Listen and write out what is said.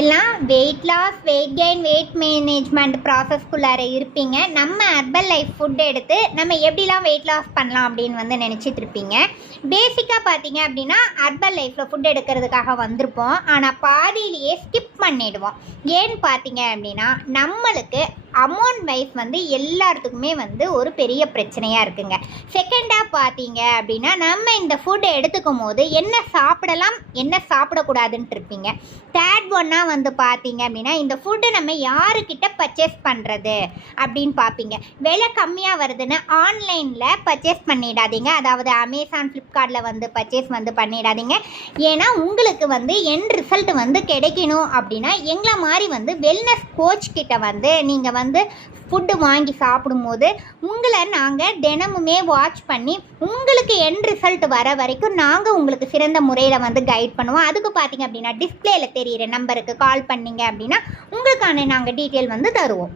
எல்லாம் weight loss, weight gain, weight management ப்ராசஸ்க்குள்ளார இருப்பீங்க. நம்ம ஹெர்பல் லைஃப் ஃபுட் எடுத்து நம்ம எப்படிலாம் வெயிட் லாஸ் பண்ணலாம் அப்படின்னு நினச்சிட்டு இருப்பீங்க. பேசிக்காக பார்த்தீங்க அப்படின்னா ஹெர்பல் லைஃப்பில் ஃபுட் எடுக்கிறதுக்காக வந்திருப்போம். ஆனால் பாதியிலேயே ஸ்கிப் பண்ணிடுவோம். ஏன்னு பார்த்தீங்க அப்படின்னா நம்மளுக்கு அமௌண்ட் வைஸ் எல்லாத்துக்குமே ஒரு பெரிய பிரச்சனையாக இருக்குங்க. செகண்டாக பார்த்தீங்க அப்படின்னா நம்ம இந்த ஃபுட்டை எடுத்துக்கும் போது என்ன சாப்பிடலாம் என்ன சாப்பிடக்கூடாதுன்ட்டு இருப்பீங்க. தேர்ட் ஒன்னாக பார்த்தீங்க அப்படின்னா இந்த ஃபுட்டு நம்ம யாருக்கிட்ட பர்ச்சேஸ் பண்ணுறது அப்படின்னு பார்ப்பீங்க. விலை கம்மியாக வருதுன்னு ஆன்லைனில் பர்ச்சேஸ் பண்ணிடாதீங்க. அதாவது அமேசான், ஃப்ளிப்கார்ட்டில் பர்ச்சேஸ் பண்ணிடாதீங்க. ஏன்னா உங்களுக்கு எண்ட் ரிசல்ட் கிடைக்கணும் அப்படின்னா எங்களை மாதிரி வெல்னஸ் கோச் கிட்ட நீங்கள் ஃபுட்டு வாங்கி சாப்பிடும்போது உங்களை நாங்கள் தினமுமே வாட்ச் பண்ணி உங்களுக்கு எண்ட் ரிசல்ட் வர வரைக்கும் நாங்கள் உங்களுக்கு சிறந்த முறையில் கைட் பண்ணுவோம். அதுக்கு பார்த்தீங்க அப்படின்னா டிஸ்பிளேயில் தெரியிற நம்பருக்கு கால் பண்ணிங்க அப்படின்னா உங்களுக்கான நாங்கள் டீட்டெயில் தருவோம்.